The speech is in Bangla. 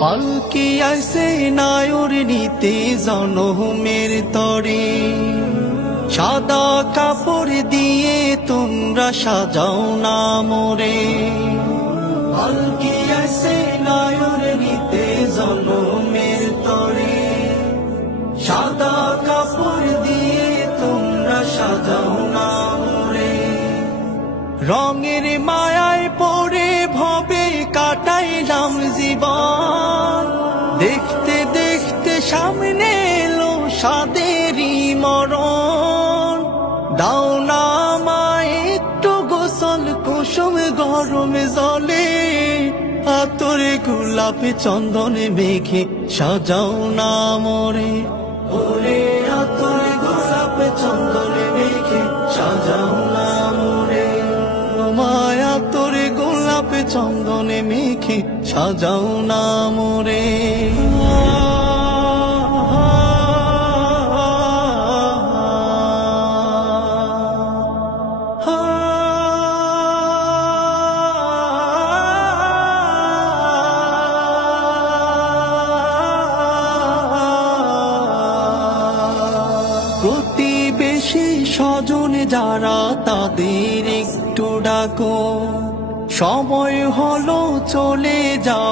পালকি আইছে নায়র নিতে জনমের তরে, সাদা কাপড় দিয়ে তোমরা সাজাও না মোরে। পালকি আইছে নায়র নিতে জনমের তরে, সাদা কাপড় দিয়ে তোমরা সাজাও না মোরে। রঙের মায়ায় পড়ে ভবে কাটাইলাম জীবন, দেখতে দেখতে সামনে এলো সাদেরই মরণ। দাও না আমায় একটু গোসল কুসুম গরম জলে, আতরে গোলাপে চন্দনে মেঘে সাজাও না মোরে। ওরে আতরে গোলাপে চন্দনে মেঘে সাজাও না মোরে, মায়া তোরে গোলাপে চন্দনে মেঘে সাজাও না মোরে। প্রতিবেশী স্বজন যারা তাদের একটু ডাকো, সময় হলো চলে যাও।